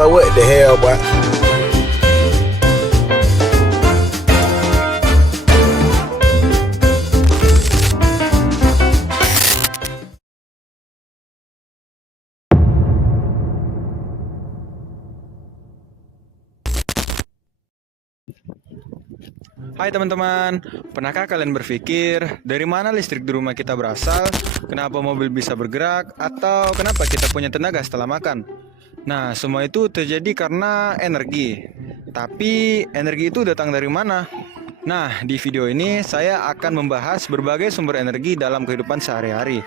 boy, what the hell, boy? Hai teman-teman, pernahkah kalian berpikir dari mana listrik di rumah kita berasal? Kenapa mobil bisa bergerak? Atau kenapa kita punya tenaga setelah makan? Nah, semua itu terjadi karena energi. Tapi energi itu datang dari mana? Nah, di video ini saya akan membahas berbagai sumber energi dalam kehidupan sehari-hari.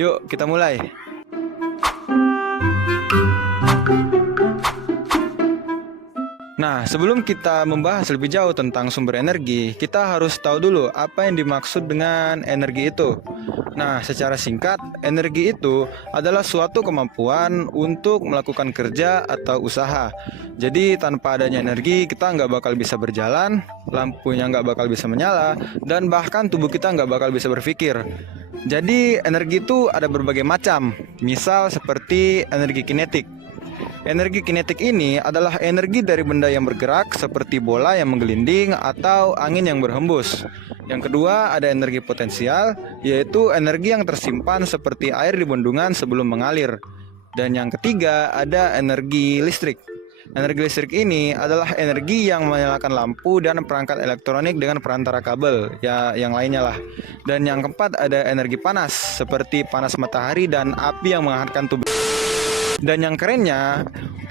Yuk, kita mulai. Nah, sebelum kita membahas lebih jauh tentang sumber energi, kita harus tahu dulu apa yang dimaksud dengan energi itu. Nah, secara singkat, energi itu adalah suatu kemampuan untuk melakukan kerja atau usaha. Jadi, tanpa adanya energi, kita nggak bakal bisa berjalan, lampunya nggak bakal bisa menyala, dan bahkan tubuh kita nggak bakal bisa berpikir. Jadi, energi itu ada berbagai macam, misal seperti energi kinetik. Energi kinetik ini adalah energi dari benda yang bergerak seperti bola yang menggelinding atau angin yang berhembus. Yang kedua ada energi potensial, yaitu energi yang tersimpan seperti air di bendungan sebelum mengalir. Dan yang ketiga ada energi listrik. Energi listrik ini adalah energi yang menyalakan lampu dan perangkat elektronik dengan perantara kabel, ya yang lainnya lah. Dan yang keempat ada energi panas, seperti panas matahari dan api yang menghangatkan tubuh. Dan yang kerennya,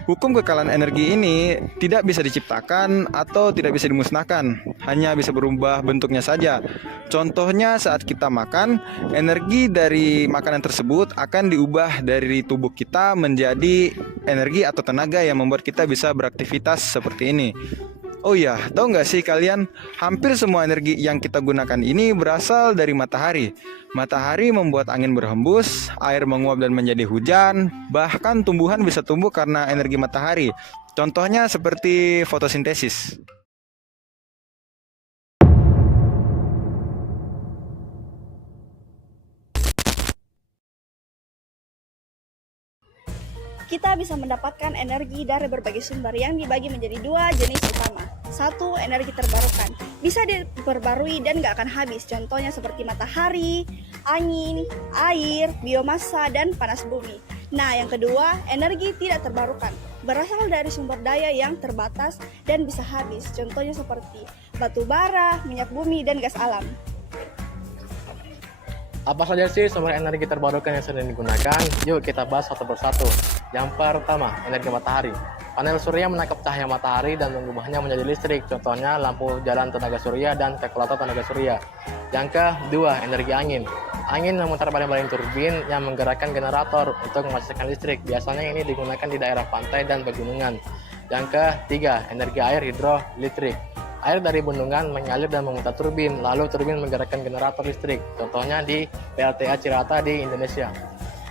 hukum kekalahan energi ini tidak bisa diciptakan atau tidak bisa dimusnahkan, hanya bisa berubah bentuknya saja. Contohnya saat kita makan, energi dari makanan tersebut akan diubah dari tubuh kita menjadi energi atau tenaga yang membuat kita bisa beraktivitas seperti ini. Oh iya, tahu nggak sih kalian, hampir semua energi yang kita gunakan ini berasal dari matahari. Matahari membuat angin berhembus, air menguap dan menjadi hujan, bahkan tumbuhan bisa tumbuh karena energi matahari. Contohnya seperti fotosintesis. Kita bisa mendapatkan energi dari berbagai sumber yang dibagi menjadi dua jenis utama. Satu, energi terbarukan. Bisa diperbarui dan nggak akan habis. Contohnya seperti matahari, angin, air, biomasa, dan panas bumi. Nah, yang kedua, energi tidak terbarukan. Berasal dari sumber daya yang terbatas dan bisa habis. Contohnya seperti batu bara, minyak bumi, dan gas alam. Apa saja sih sumber energi terbarukan yang sering digunakan? Yuk kita bahas satu persatu. Yang pertama, energi matahari. Panel surya menangkap cahaya matahari dan mengubahnya menjadi listrik. Contohnya lampu jalan tenaga surya dan kalkulator tenaga surya. Yang kedua, energi angin. Angin memutar baling-baling turbin yang menggerakkan generator untuk menghasilkan listrik. Biasanya ini digunakan di daerah pantai dan pegunungan. Yang ketiga, energi air hidroelektrik. Air dari bendungan mengalir dan memutar turbin, lalu turbin menggerakkan generator listrik. Contohnya di PLTA Cirata di Indonesia.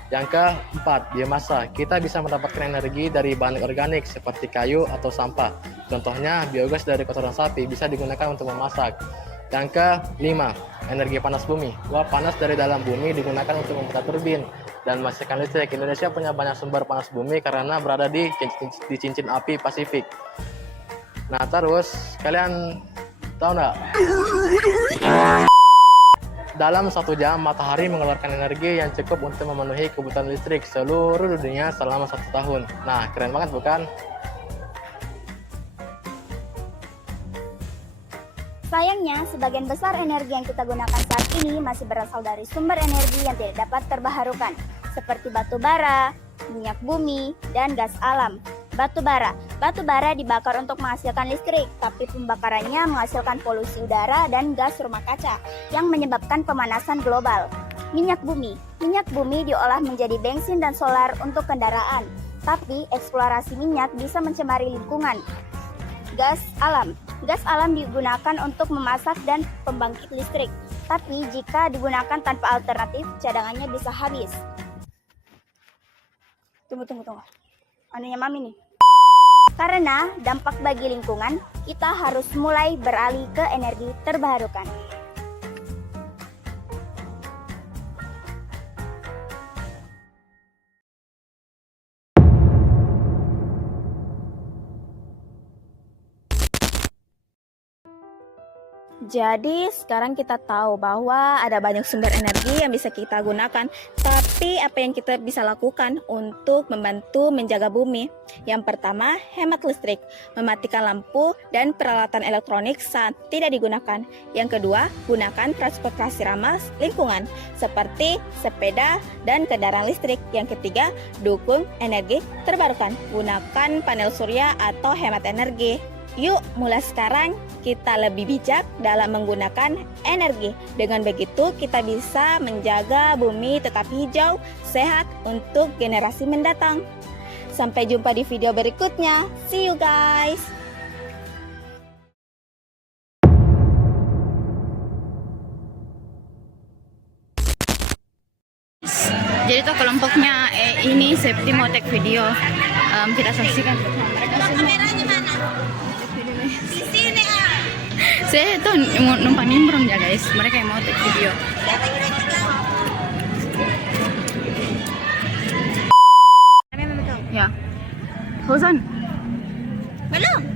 Yang keempat, biomasa. Kita bisa mendapatkan energi dari bahan organik seperti kayu atau sampah. Contohnya biogas dari kotoran sapi bisa digunakan untuk memasak. Yang kelima, energi panas bumi. Uap panas dari dalam bumi digunakan untuk memutar turbin dan menghasilkan listrik. Indonesia punya banyak sumber panas bumi karena berada di cincin api Pasifik. Nah terus, kalian tahu nggak? Dalam 1 jam, matahari mengeluarkan energi yang cukup untuk memenuhi kebutuhan listrik seluruh dunia selama 1 tahun. Nah, keren banget bukan? Sayangnya, sebagian besar energi yang kita gunakan saat ini masih berasal dari sumber energi yang tidak dapat terbaharukan, seperti batu bara, minyak bumi, dan gas alam. Batu bara dibakar untuk menghasilkan listrik, tapi pembakarannya menghasilkan polusi udara dan gas rumah kaca yang menyebabkan pemanasan global. Minyak bumi diolah menjadi bensin dan solar untuk kendaraan, tapi eksplorasi minyak bisa mencemari lingkungan. Gas alam digunakan untuk memasak dan pembangkit listrik, tapi jika digunakan tanpa alternatif, cadangannya bisa habis. Tunggu. Anunya Mami nih. Karena dampak bagi lingkungan, kita harus mulai beralih ke energi terbarukan. Jadi sekarang kita tahu bahwa ada banyak sumber energi yang bisa kita gunakan. Tapi apa yang kita bisa lakukan untuk membantu menjaga bumi? Yang pertama, hemat listrik, mematikan lampu dan peralatan elektronik saat tidak digunakan. Yang kedua, gunakan transportasi ramah lingkungan seperti sepeda dan kendaraan listrik. Yang ketiga, dukung energi terbarukan, gunakan panel surya atau hemat energi. Yuk, mulai sekarang kita lebih bijak dalam menggunakan energi. Dengan begitu, kita bisa menjaga bumi tetap hijau, sehat untuk generasi mendatang. Sampai jumpa di video berikutnya. See you guys! Jadi tuh kelompoknya ini Septi mau take video. Kita saksikan bersama mereka semua. Saya tuh numpang nimbrung ya guys, mereka yang mau take video. Ya, Hozan. Belum.